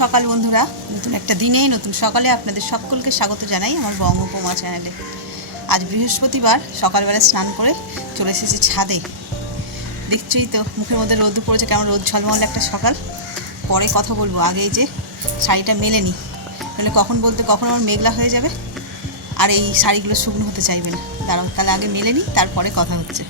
সকাল বন্ধুরা, নতুন একটা দিনেই নতুন সকালে আপনাদের সকলকে স্বাগত জানাই আমার বঙ্গোপমা চ্যানেলে। আজ বৃহস্পতিবার, সকালবেলা স্নান করে চলে এসেছি ছাদে। দেখছই তো মুখের মধ্যে রোদ পড়েছে, কেমন রোদ ঝলমলে একটা সকাল। পরে কথা বলবো, আগে এই যে শাড়িটা মেলে নিই, তাহলে কখন আমার মেঘলা হয়ে যাবে আর এই শাড়িগুলো শুকনো হতে চাইবে না। দাঁড়াও, তাহলে আগে মেলে নিই, তারপরে কথা হচ্ছে।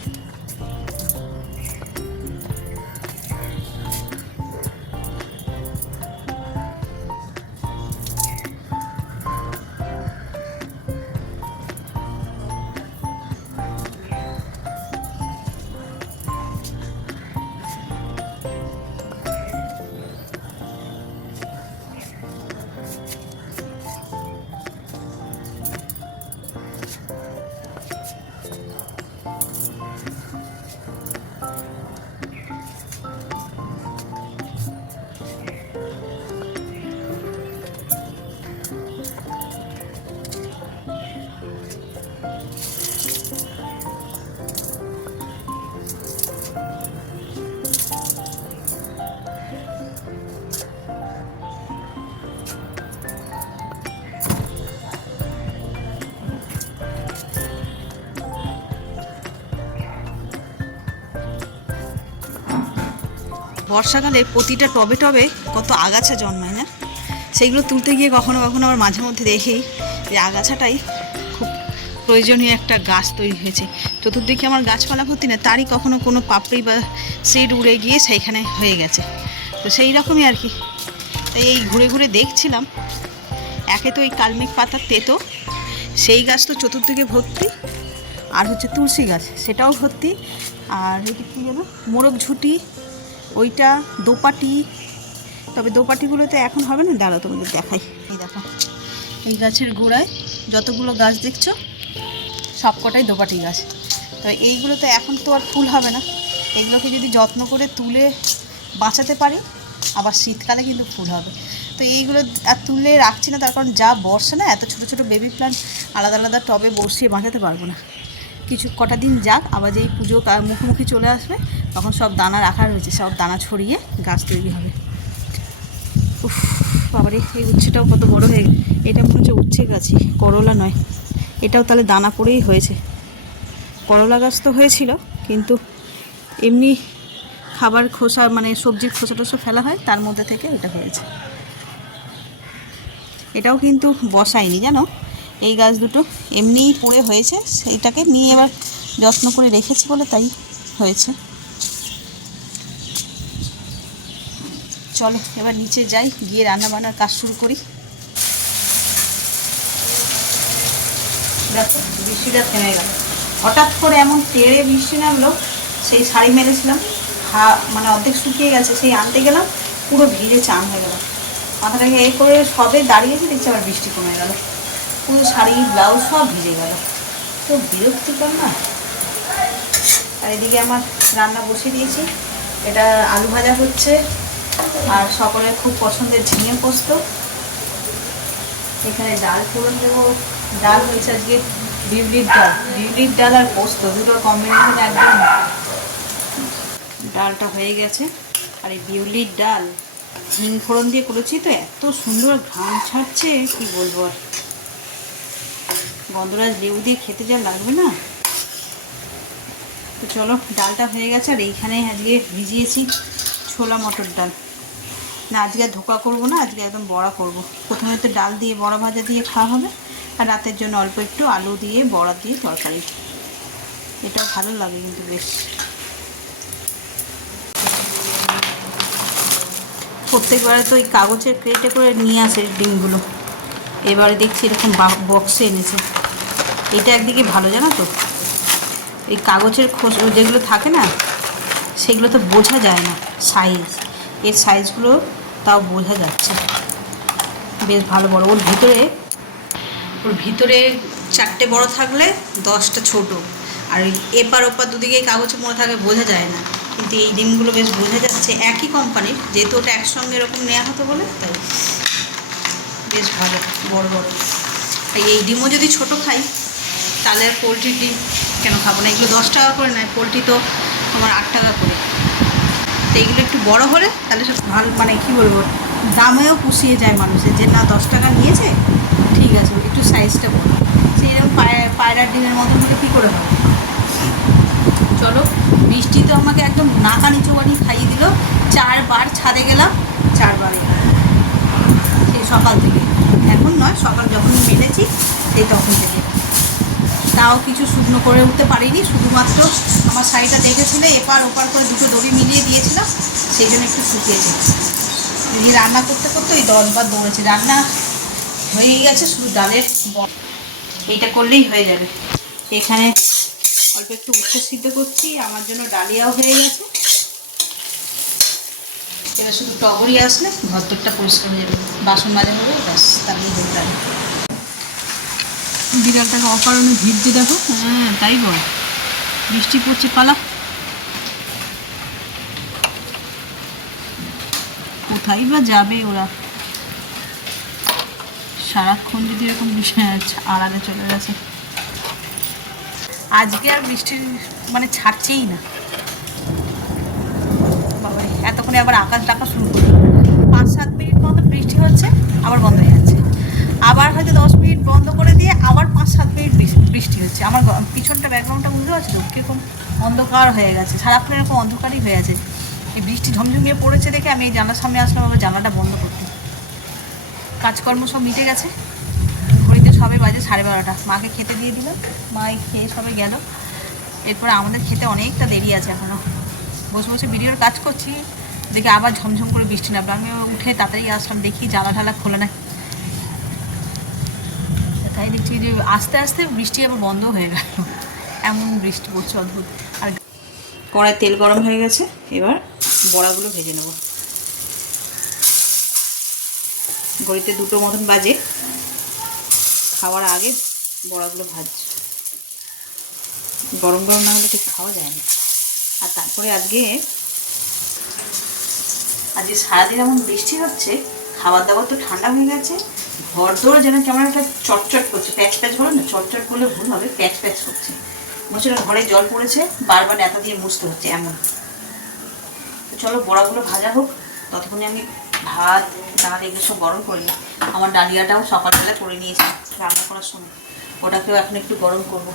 বর্ষাকালে প্রতিটা টবে টবে কত আগাছা জন্মায় না, সেইগুলো তুলতে গিয়ে কখনো কখনো আমার মাঝে মধ্যে দেখেই যে আগাছাটাই খুব প্রয়োজনীয় একটা গাছ তৈরি হয়েছে। চতুর্দিকে আমার গাছপালা ভর্তি না, তারই কখনো কোনো পাপড়ি বা সিড উড়ে গিয়ে সেইখানে হয়ে গেছে। তো সেই রকমই আর কি, তাই এই ঘুরে ঘুরে দেখছিলাম। একে তো এই কালমেঘ পাতার তেতো, সেই গাছ তো চতুর্দিকে ভর্তি, আর হচ্ছে তুলসী গাছ সেটাও ভর্তি, আর এটা কী যেন মোরগ ঝুঁটি, ওইটা দোপাটি। তবে দোপাটিগুলোতে এখন হবে না, দাঁড়া তোমাদের দেখাই। এই দেখো, এই গাছের গোড়ায় যতগুলো গাছ দেখছো সবকটাই দোপাটি গাছ। তো এইগুলোতে এখন তো আর ফুল হবে না, এগুলোকে যদি যত্ন করে তুলে বাঁচাতে পারি আবার শীতকালে কিন্তু ফুল হবে। তো এইগুলো আর তুলে রাখছি না, তার কারণ যা বর্ষা না, এত ছোটো ছোটো বেবি প্ল্যান্ট আলাদা আলাদা টবে বসিয়ে বাঁচাতে পারবো না। কিছু কটা দিন যাক, আবার যেই পুজো মুখোমুখি চলে আসবে তখন সব দানা রাখা রয়েছে, সব দানা ছড়িয়ে গাছ তৈরি হবে। উফ বাবারে, এই উচ্ছেটাও কত বড় হয়ে, এটা মনে হচ্ছে উচ্ছে গাছই, করলা নয়। এটাও তাহলে দানা পড়েই হয়েছে। করলা গাছ তো হয়েছিল, কিন্তু এমনি খাবার খোসা মানে সবজির খোসা টোসা ফেলা হয়, তার মধ্যে থেকে এটা হয়েছে। এটাও কিন্তু বসাইনি জানো, এই গাছ দুটো এমনিই পড়ে হয়েছে, সেইটাকে নিয়ে এবার যত্ন করে রেখেছি বলে তাই হয়েছে। চলো এবার নিচে যাই, গিয়ে রান্নাবান্নার কাজ শুরু করি। দেখো বৃষ্টিটা থেমে গেল, হঠাৎ করে এমন তেড়ে বৃষ্টি নামলো। সেই শাড়ি মেরেছিলাম, মানে অর্ধেক শুকিয়ে গেছে, সেই আনতে গেলাম পুরো ভিজে চান হয়ে গেল। মাথাটাকে এ করে সবে দাঁড়িয়েছি, দেখছি আবার বৃষ্টি কমে গেল, পুরো শাড়ি ব্লাউজ সব ভিজে গেল। তো বিরক্তিকর না। আর এদিকে আমার রান্না বসিয়ে দিয়েছি, এটা আলু ভাজা হচ্ছে আর সকলের খুব পছন্দের ঝিঙে পোস্ত। এখানে ডাল ফোড়ন দেবো, ডাল হয়েছে আজকে বিউলির ডাল আর পোস্ত, দুটোর কম্বিনেশন একদম। ডালটা হয়ে গেছে, আর এই বিউলির ডাল হিং ফোড়ন দিয়ে করেছি, তো এত সুন্দর ঘ্রাণ ছাড়ছে কি বলবো আর। গন্ধরাজ লেবু দিয়ে খেতে যা লাগবে না। তো চলো, ডালটা হয়ে গেছে, আর এইখানে আজকে ভিজিয়েছি ছোলা মটর ডাল। না আজকে আর ধোকা করবো না, আজকে একদম বড়া করব। প্রথমে তো ডাল দিয়ে বড়া ভাজা দিয়ে খাওয়া হবে, আর রাতের জন্য অল্প একটু আলু দিয়ে বড়া দিয়ে তরকারি। এটাও ভালো লাগে কিন্তু বেশ। প্রত্যেকবারে তো ওই কাগজের ক্রেটে করে নিয়ে আসে ডিমগুলো, এবারে দেখছি এরকম বক্সে এনেছে। এটা একদিকে ভালো জানো তো, এই কাগজের যেগুলো থাকে না সেগুলো তো বোঝা যায় না সাইজ, এর সাইজগুলো তাও বোঝা যাচ্ছে, বেশ ভালো বড়। ওর ভিতরে 4টে বড় থাকলে 10টা ছোট, আর এপার ওপার দুদিকে কাগজে মোড়া থাকে, বোঝা যায় না। কিন্তু এই ডিমগুলো বেশ বোঝা যাচ্ছে, একই কোম্পানির, যেহেতু ওটা একসঙ্গে এরকম নেওয়া হতো বলে তাই বেশ ভালো বড় বড়। তাই এই ডিমও যদি ছোট খাই তাহলে পোলট্রির ডিম কেন খাবো না। এগুলো 10 টাকা করে নেয়, পোলট্রি তো আমার 8 টাকা করে। তো এইগুলো একটু বড় হলে তাহলে সব ভালো, মানে কী বলবো, দামেও পুষিয়ে যায় মানুষের, যে না 10 টাকা নিয়েছে ঠিক আছে, একটু সাইজটা বড়। সেইরকম পায়রার ডিমের মতন হলে কী করে হবে। চলো, বৃষ্টি তো আমাকে একদম নাকা নিচু বাড়ি খাইয়ে দিল। 4 বার ছাদে গেলাম, 4 বারে সেই সকাল থেকে, এখন নয়, সকাল যখন মেলেছি সেই তখন থেকে। তাও কিছু শুকনো করে উঠতে পারিনি, শুধুমাত্র আমার শাড়িটা দেখেছিল এপার ওপার করে দুটো দড়ি মিলিয়ে দিয়েছিলাম, সেই জন্য একটু শুকিয়েছে। দিয়ে রান্না করতে করতে ওই 10 বার দৌড়েছি। রান্না হয়ে গেছে, শুধু ডালের এইটা করলেই হয়ে যাবে। এখানে অল্প একটু উচ্ছে সিদ্ধ করছি, আমার জন্য ডালিয়াও হয়ে গেছে। এবার শুধু টগরি আসলে ঘরটা পরিষ্কার হয়ে যাবে, বাসন মাজা হবে, ব্যাস তাহলেই হয়ে যাবে। বিড়ালটাকে অকারণে ভিড়তে দেখো। হ্যাঁ তাই বল, বৃষ্টি পড়ছে, পালা। কোথায় বা যাবে ওরা, সারাক্ষণ যদি এরকম আড়ালে চলে গেছে। আজকে আর বৃষ্টির মানে ছাড়ছেই না বাবা। এতক্ষণে আবার আকাশ ডাকা শুরু করলো। 5-7 মিনিট মতো বৃষ্টি হচ্ছে, আবার বন্ধ হয়ে যাচ্ছে। আবার হয়তো 10 মিনিট বন্ধ করে দিয়ে আবার 5-7 মিনিট বৃষ্টি হচ্ছে। আমার পিছনটা ব্যাকগ্রাউন্ডটা বুঝতে পারছি তো, কীরকম অন্ধকার হয়ে গেছে, সারাক্ষণ এরকম অন্ধকারই হয়ে আছে। এই বৃষ্টি ঝমঝমিয়ে পড়েছে দেখে আমি এই জানলার সামনে আসলাম, আবার জানলাটা বন্ধ করতে। কাজকর্ম সব মিটে গেছে, ঘড়িতে সবে বাজে 12:30। মাকে খেতে দিয়ে দিলাম, মাই খেয়ে সবে গেল। এরপরে আমাদের খেতে অনেকটা দেরি আছে এখনও। বসে বসে ভিডিওর কাজ করছি, দেখে আবার ঝমঝম করে বৃষ্টি নামলো। আমি উঠে তাড়াতাড়ি আসলাম, দেখি জ্বালা ঢালা খোলা নাই। তাই দেখছি যে আস্তে আস্তে বৃষ্টি আবার বন্ধ হয়ে গেল, এমন বৃষ্টি পড়ছে অদ্ভুত। আর কড়াই তেল গরম হয়ে গেছে, এবার বড়াগুলো ভেজে নেব। ঘড়িতে 2টো মতন বাজে, খাওয়ার আগে বড়াগুলো ভাজছি। গরম গরম না হলে ঠিক খাওয়া যায় না। আর তারপরে আজকে সারাদিন এমন বৃষ্টি হচ্ছে, খাবার দাবার তো ঠান্ডা হয়ে গেছে, ঘর দৌড়ে যেন কেমন একটা চটচট করছে, প্যাচ প্যাচ বলে না, চটচট করলে ভুল হবে, প্যাচ প্যাচ করছে। মনে হচ্ছে ঘরে জল পড়েছে, বারবার নেতা দিয়ে মুছতে হচ্ছে এমন। তো চলো বড়াগুলো ভাজা হোক, ততক্ষণে আমি ভাত ডাল এগুলো সব গরম করি। আমার ডালিয়াটাও সকালবেলা করে নিয়েছি রান্না করার সময়, ওটাকেও এখন একটু গরম করব।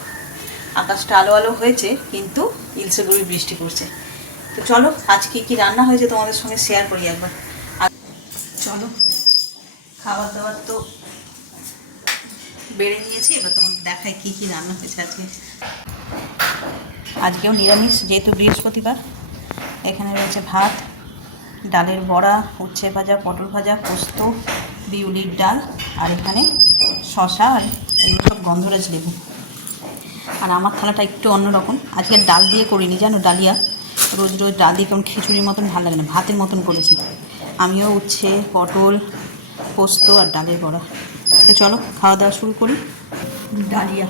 আকাশটা আলো আলো হয়েছে, কিন্তু ইলসে গড়ি বৃষ্টি পড়ছে। তো চলো আজকে কি রান্না হয়েছে তোমাদের সঙ্গে শেয়ার করি একবার। আর চলো, খাবার দাবার তো বেড়ে নিয়েছি, এবার তোমাদের দেখাই কী কী রান্না হয়েছে আজকে। আজকেও নিরামিষ, যেহেতু বৃহস্পতিবার। এখানে রয়েছে ভাত, ডালের বড়া, উচ্ছে ভাজা, পটল ভাজা, পোস্ত, বিউলির ডাল, আর এখানে শশা, আর এগুলো সব গন্ধরাজ লেবু। আর আমার থালাটা একটু অন্যরকম, আজকে ডাল দিয়ে করিনি জানো, ডালিয়া। রোজ রোজ ডাল দিয়ে কেমন খিচুড়ির মতন ভালো লাগে না, ভাতের মতন করেছি। আমিও উচ্ছে, পটল, পোস্ত আর ডালের বড়া। তো চলো খাওয়া দাওয়া শুরু করি। ডালিয়া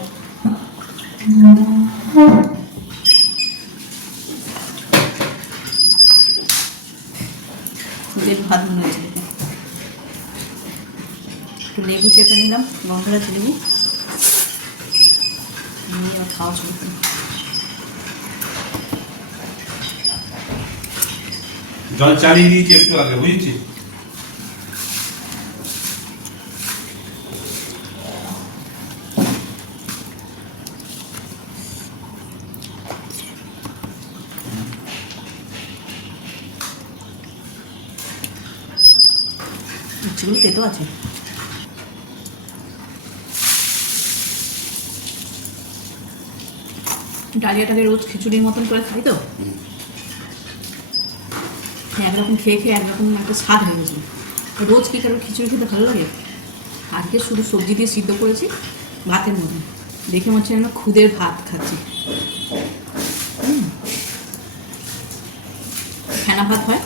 খুদের ভাত মনে হয়েছে দেখে। একটু লেবু চেপে নিলাম, গন্ধরাজ লেবু নিয়ে খাওয়া শুরু করি। জল চালিয়ে দিয়েছি একটু আগে, বুঝেছি। ইচ্ছেগুলো তেতো আছে। ডালিয়াটাকে রোজ খিচুড়ির মতন করে খাই তো, একরকম খেয়ে খেয়ে একরকম একটা স্বাদ হয়ে গেছে। রোজ কি কারো খিচুড়ি খেতে ভালো লাগে? আজকে শুধু সবজি দিয়ে সিদ্ধ করেছি ভাতের মধ্যে, দেখে মনে হচ্ছে যেন খুদের ভাত খাচ্ছি। ফেনা ভাত হয়,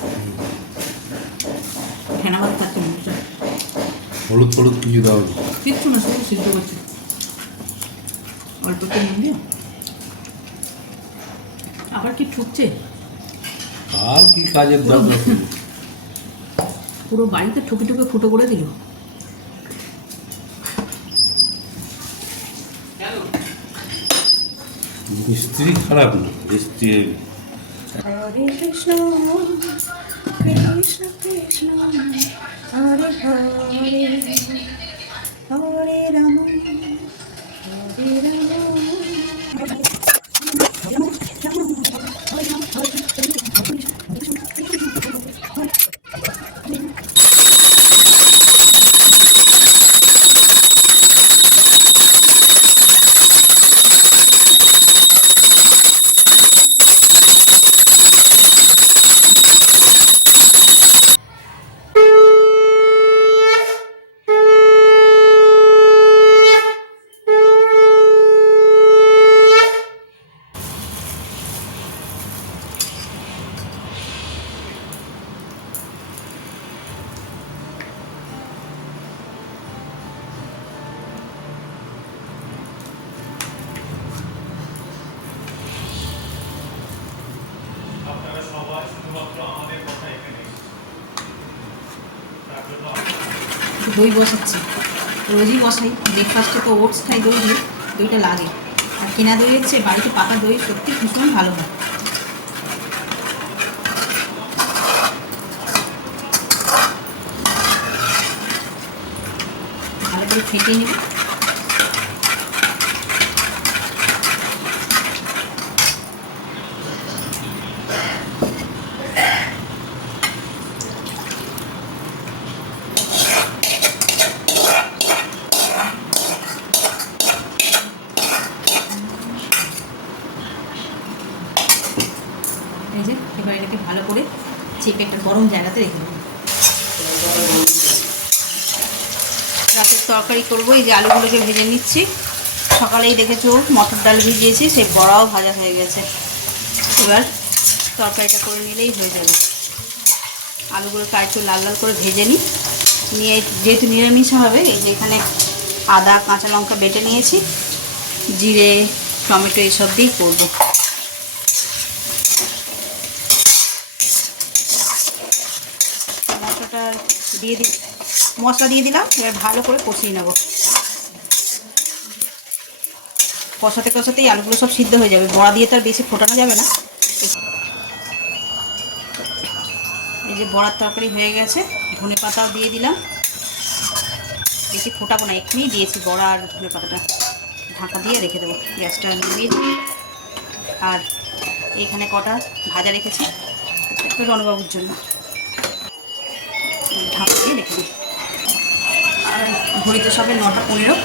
ফেনা ভাত খাচ্ছি মনে হচ্ছে। হলুদ ফলুদ কিছু দাও? কিচ্ছু না, শুধু সিদ্ধ করছি অল্প একটু নুন দিয়ে। আবার কি ঠুকছে, আর কি কাজের দরকার? পুরো বাড়িতে ঠুকে ঠুকে ফুটো করে দিল। স্ত্রী খারাপ না, স্ত্রী হরে কৃষ্ণ কৃষ্ণ কৃষ্ণ হরে হরে হরে রাম হরে আপনারা সবাই শুধুমাত্র আমাদের কথা এখানে তার জন্য দই বসাচ্ছি, রোজই বসাই। ব্রেকফাস্টে তো ওটস খাই দই দিয়ে, দইটা লাগে। আর কেনা দই হচ্ছে বাড়িতে পাকা দই সত্যি ভীষণ ভালো হয়। ভালো করে ফেটে নেব। এই যে এবার এটাকে ভালো করে চেপে একটা গরম জায়গাতে রেখে দেবো। রাতের তরকারি করবো। এই যে আলুগুলোকে ভেজে নিচ্ছি। সকালেই দেখেছো মটর ডাল ভিজিয়েছি, সেই বড়াও ভাজা হয়ে গেছে। এবার তরকারিটা করে নিলেই হয়ে যাবে। আলুগুলোকে আর একটু লাল লাল করে ভেজে নিই। নিয়ে যেহেতু নিরামিষ হবে, এই যে এখানে আদা কাঁচা লঙ্কা বেটে নিয়েছি, জিরে টমেটো এইসব দিয়েই করবো। মশলা দিয়ে দিলাম। এবার ভালো করে কষিয়ে নেব। কষাতে কষাতেই আলুগুলো সব সিদ্ধ হয়ে যাবে। বড়া দিয়ে তো আর বেশি ফোটানো যাবে না। এই যে বড়ার তরকারি হয়ে গেছে, ধনে পাতাও দিয়ে দিলাম। বেশি ফোটাবো না, এক্ষুনি দিয়েছি বড়া আর ধনে পাতাটা। ঢাকা দিয়ে রেখে দেবো। গ্যাসটা নিভিয়ে দিই। আর এখানে কটা ভাজা রেখেছি একটু রণবাবুর জন্য, ঢাকা দিয়ে রেখে দিই। আর ঘড়িতে সবে 9:15।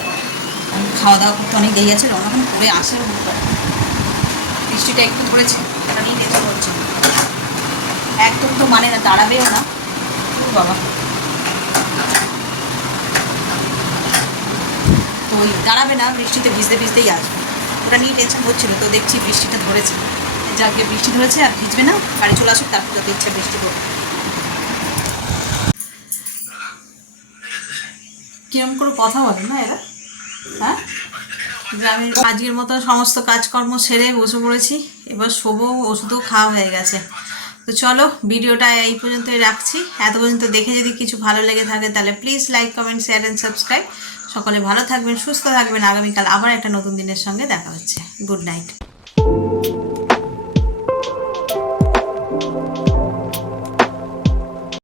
খাওয়া দাওয়া করতে অনেক দেরি আছে। রওনা এখন ঘুরে আসে। বৃষ্টিটা একটু ধরেছে, এটা নিয়ে দেখতে হচ্ছে একদম তো মানে না, দাঁড়াবেও না। বাবা তো ওই দাঁড়াবে না, বৃষ্টিতে ভিজতে ভিজতেই আসবে। ওটা নিয়ে টেনশন হচ্ছিল। তো দেখছি বৃষ্টিটা ধরেছে, যাকে বৃষ্টি ধরেছে আর ভিজবে না, গাড়ি চলে আসুক, তারপর তো দেখছে বৃষ্টি পড়বে। কিরম করে কথা বলে না এরা, হ্যাঁ? গ্রামের আজকের মতো সমস্ত কাজকর্ম সেরে বসে পড়েছি। এবার শোবো, ওষুধও খাওয়া হয়ে গেছে। তো চলো ভিডিওটা এই পর্যন্তই রাখছি। এত পর্যন্ত দেখে যদি কিছু ভালো লেগে থাকে তাহলে please like comment share and subscribe. সকলে ভালো থাকবেন, সুস্থ থাকবেন। আগামীকাল আবার একটা নতুন দিনের সঙ্গে দেখা হচ্ছে। Good night.